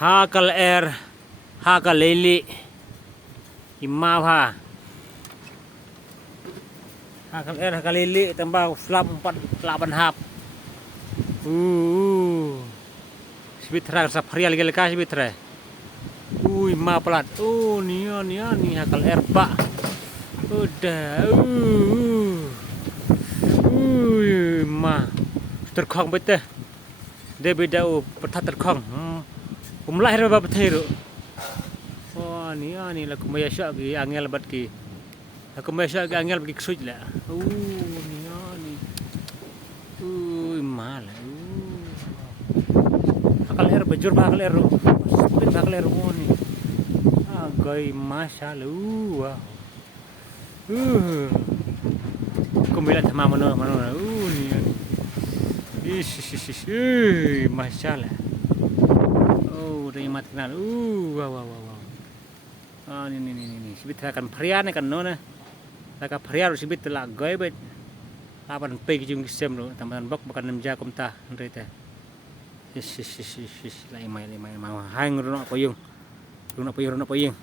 Hakal air, hakal lele, imau ha. Hakal air, hakal lele, tambah flap 4 hap. Sebitra sapria lagi lekas sebitra. Ma pelat. Nih hakal air pak. Udah. Ma terkong betul. Dia beda petat terkong. Lahir apa betul? Oh nih lah kumaya syak ki angel bat ki. Aku kumaya syak ki angel bagi kesuj lah. Nih. Mal. Akal air bajur bakal air. Speed bakal air ni. Agai masyaallah. Wow. Kumila sama mana nih. Masyaallah. Udah mati kenal. Wow. Nih. Sibit akan pria nih kan nona. Laka pria harus sibit telah gai bet. Lapan pegi jung sem lo. Tamatan bok bukan nemja kumta nrita. Lai mai mau hang runok payung. Runok payung.